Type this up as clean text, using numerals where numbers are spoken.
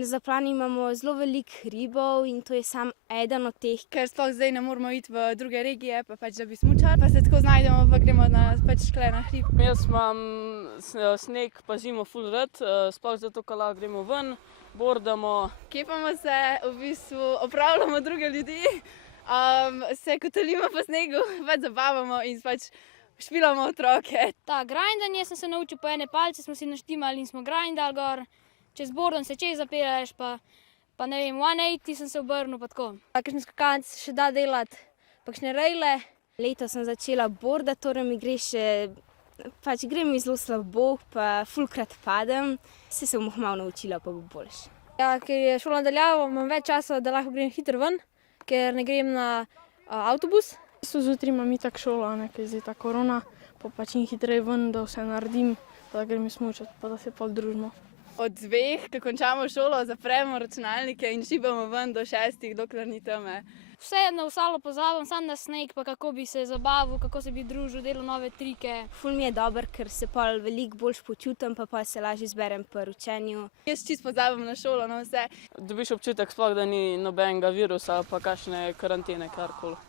Na Zaplani imamo zelo veliko hribov in to je samo eden od teh. Ker sploh zdaj ne moramo iti v druge regije, pa pač da bi smučali, pa se tako znajdemo, pa gremo na hrib. Jaz imam sneg pa zimo ful rad, sploh zato, ko lahko gremo ven, bordamo. Kepamo se, v bistvu opravljamo druge ljudi, se kotalimo po snegu, pač zabavamo in pač špilamo otroke. Ta grindanje sem se naučil, po ene palce smo si naštimali in smo grindali gor. Čez bordom se čez zapelješ, pa ne vem, 180 sem se obrnil, pa tako. Kakšne skakance še da delati, pa kakšne rejle. Letos sem začela bordati, torej mi gre gre mi zelo slabo, pa fulkrat padem. Se bom malo naučila, pa bo boljše. Ja, ker je šola nadaljavo, imam več časa, da lahko grem hitro ven, ker ne grem na avtobus. Zjutraj imam itak šolo, ker je zdaj ta korona, pa čim hitreje ven, da vse naredim, pa da grem smučati, pa da se pol družimo. Od 2, ko končamo šolo, zapremo računalnike in šibamo ven do 6, dokler ni teme. Vse na ostalo pozabim, samo na sneg, pa kako bi se zabavil, kako se bi družil, delal nove trike. Ful mi je dober, ker se pol veliko bolj počutim, pa se lažje zberem pri učenju. Jaz čisto pozabim na šolo, na vse. Dobiš občutek sploh, da ni nobenega virusa, pa kakšne karantene, karkoli.